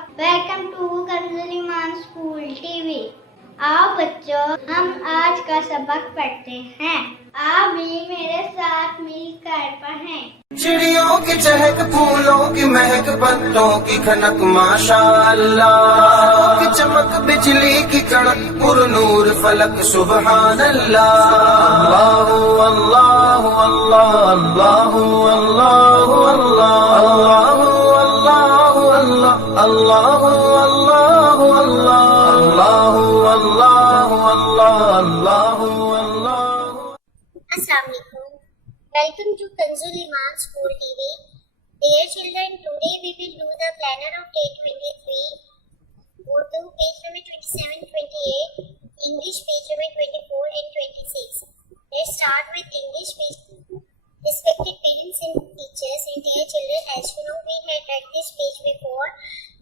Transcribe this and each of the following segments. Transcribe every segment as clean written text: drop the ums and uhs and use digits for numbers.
Welcome to Kanzul Iman school TV. आओ बच्चों, हम आज का सबक पढ़ते हैं। आप भी मेरे साथ मिलकर पढ़ें। चिड़ियों की चहक, फूलों की महक, पत्तों की खनक, माशाअल्लाह की चमक, बिजली की कड़क, पुरनूर फलक, सुबहान अल्लाह। अल्लाहु अल्लाहु अल्लाह, अल्लाहु अल्लाहु अल्लाह, अल्लाहु अल्लाहु अल्लाह, अल्लाहु अल्लाहु अल्लाह, अल्लाहु अल्लाहु अल्लाह, अल्लाहु अल्लाह। Assalamu alaikum. Welcome to Kanzul Iman School TV. Dear children, today we will do the planner of day 23, Urdu page number 27-28, English page number 24 and 26. Let's start with English page. Respected parents and teachers and dear children, as you know, we had read this page before.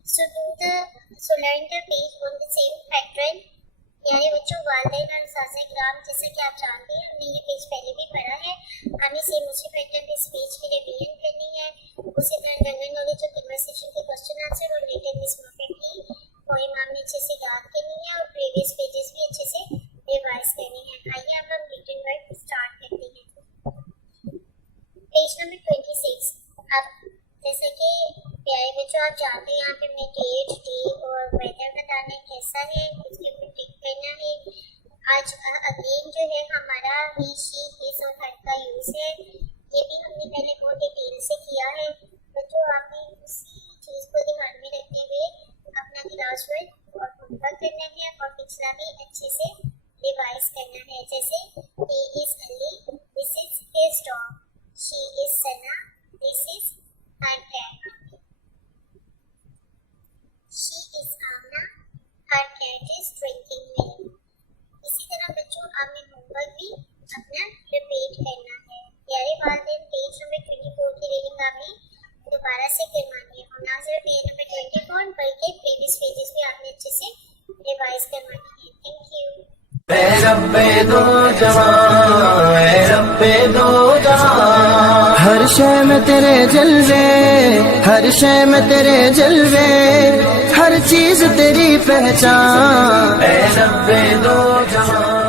So learn the page on the same pattern. यानी बच्चों, वालिदैन और साज़-ए-किराम, जैसे कि आप जानते हैं हमने ये पेज पहले भी पढ़ा है। हमें सेम उसी पैटर्न पे इस पेज की रिवीजन करनी है। उसी तरह जनरल नॉलेज और कन्वर्सेशन के क्वेश्चन आंसर और रिटन मिस मोफेट की पोएम हमने अच्छे से याद करनी है और प्रीवियस पेजेस भी अच्छे से रिवाइज करनी है। आइए अब हम रिटन वर्क स्टार्ट करते हैं। Page number 26। अब जैसे कि प्यारे बच्चों, आप जानते हैं यहाँ पे हमने डेट, डे और वेदर बताना है कैसा है, उसके ऊपर टिक करना है। आज अगेन जो है हमारा ही, शी, हिज और हर का यूज है। ये भी हमने पहले बहुत डिटेल से किया है। बच्चों, आपने उसी चीज को ध्यान में रखते हुए अपना क्लास वर्क और होमवर्क करना है और पिछला भी अच्छे से रिवाइज करना है। जैसे he is Ali, this is his dog, she is Sana, this is her cat, she is Amna, her cat is drinking milk। इसी तरह बच्चों, आपने होमवर्क भी अपना रिपीट करना है। प्यारे वालिदैन, पेज नंबर 24 की रीडिंग आपने दोबारा से करवानी है और ना सिर्फ पेज नंबर 24 बल्कि प्रीवियस पेजेस भी आपने अच्छे से रिवाइज करवानी है। Thank you. ऐ रब्बे दो जहां, ऐ रब्बे दो जहां, हर शय में तेरे जलवे, हर शय में तेरे जलवे, हर चीज तेरी पहचान। ऐ रब्बे दो जहां।